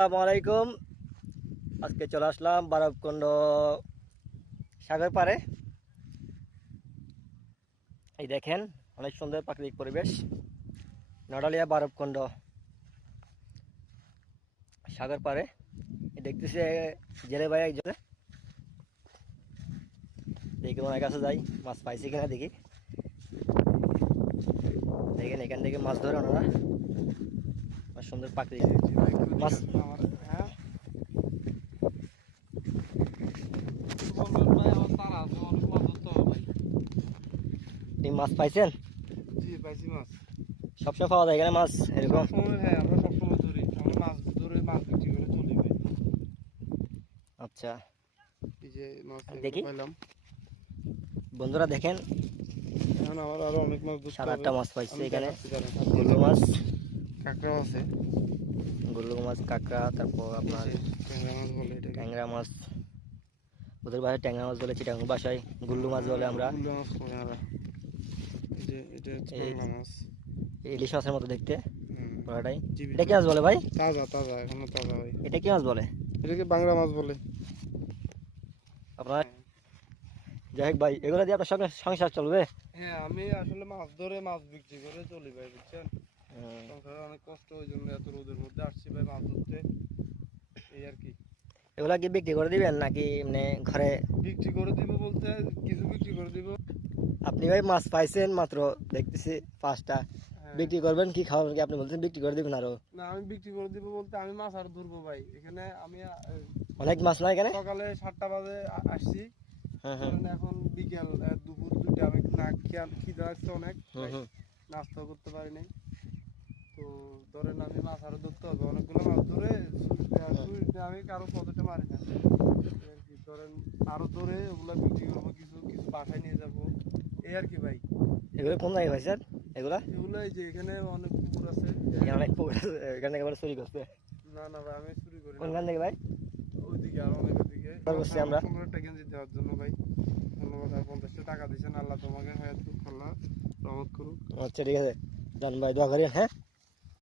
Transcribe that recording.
আসসালামু আলাইকুম। আজকে চলে আসলাম বারবকুণ্ড সাগর পাড়ে। এই দেখেন অনেক সুন্দর প্রাকৃতিক পরিবেশ। নড়ালিয়া বারবকুণ্ড সাগর পাড়ে দেখতেছে জেলে ভাই একজন। দেখি ওনার কাছে যাই, মাছ পাইছি কিনা দেখি। দেখেন এখান থেকে মাছ ধরে ওনারা, সুন্দর প্রাকৃতিক মাছ। মাছ পাইছেন? জি পাইছি মাছ। সবসময় পাওয়া যায় এখানে মাছ এরকম? হ্যাঁ, আমরা সবসময় ধরি, আমরা মাছ ধরে মাছ বিক্রি করে চলি ভাই। আচ্ছা, এই যে মাছ দেখি পাইলাম বন্ধুরা, দেখেন এখন আমার আরো অনেক মাছ ধরতে হবে। 7-8টা মাছ পাইছে এখানে। গুল্লু গুল্লু মাছ, কাঁকড়াও আছে। গুল্লু মাছ, কাঁকড়া, তারপর আপনার ট্যাংরা মাছ বলে এটাকে। ট্যাংরা মাছ। ওদের ভাষায় ট্যাংরা মাছ বলে, চিটাগাং ভাষায় গুল্লু মাছ বলে আমরা। গুল্লু মাছ বলে আমরা। এই যে এটা হচ্ছে বাংলা মাছ, ইলিশ মাছের মতো দেখতে পুরোটাই। জীবিত। এটা কি মাছ বলে ভাই? তাজা তাজা, এখনো তাজা ভাই। এটা কি মাছ বলে? এটাকে বাংলা মাছ বলে আপনার। যাই হোক ভাই, এগুলো দিয়ে আপনার সঙ্গে সংসার চলবে? হ্যাঁ, আমি আসলে মাছ ধরে মাছ বিক্রি করে চলি ভাই, বুঝছেন। সংসারে অনেক কষ্ট, ওই জন্য এত রোদের মধ্যে আসছি ভাই মাছ ধরতে, এই আর কি। এগুলা কি বিক্রি করে দিবেন নাকি এমনি ঘরে? বিক্রি করে দিব বলতে কিছু বিক্রি করে দিব। আপনি ভাই মাছ পাইছেন মাত্র দেখতেছি 5টা, হ্যাঁ। বিক্রি করবেন কি খাওয়াবেন কি? আপনি বলছেন বিক্রি করে দিবেন আরো। না, আমি বিক্রি করে দিব বলতে আমি মাছ আর ধরবো ভাই। এখানে আমি অনেক মাছ না এখানে? সকালে 7টা বাজে আসছি, হ্যাঁ। এখন বিকেল দুপুর 2টা। আমি না খিদে লাগছে অনেক, নাস্তাও করতে পারি নাই। তো ধরেন আমি মাছ আরো ধরতে হবে, অনেকগুলো মাছ ধরে আমি কারো পদটা মারি না আর কি। ধরেন আরো ধরে ওগুলা বিক্রি করবো, কিছু কিছু বাসায় নিয়ে যাবো, এই আর কি ভাই। এগুলো কোন জায়গায় ভাই স্যার? এগুলা এগুলো এই যে এখানে অনেক পুকুর আছে। এখানে অনেক পুকুর আছে, এখানে একেবারে চুরি করছে। না না ভাই, আমি চুরি করি না। কোনখান থেকে ভাই? ওইদিকে আর অনেক ওইদিকে করছি আমরা। 15টা গেঞ্জি দেওয়ার জন্য ভাই ধন্যবাদ। আর 50টা টাকা দিয়েছেন, আল্লাহ তোমাকে হায়াত করুক, আল্লাহ রহমত করুক। আচ্ছা ঠিক আছে, জান ভাই, দোয়া করেন। হ্যাঁ।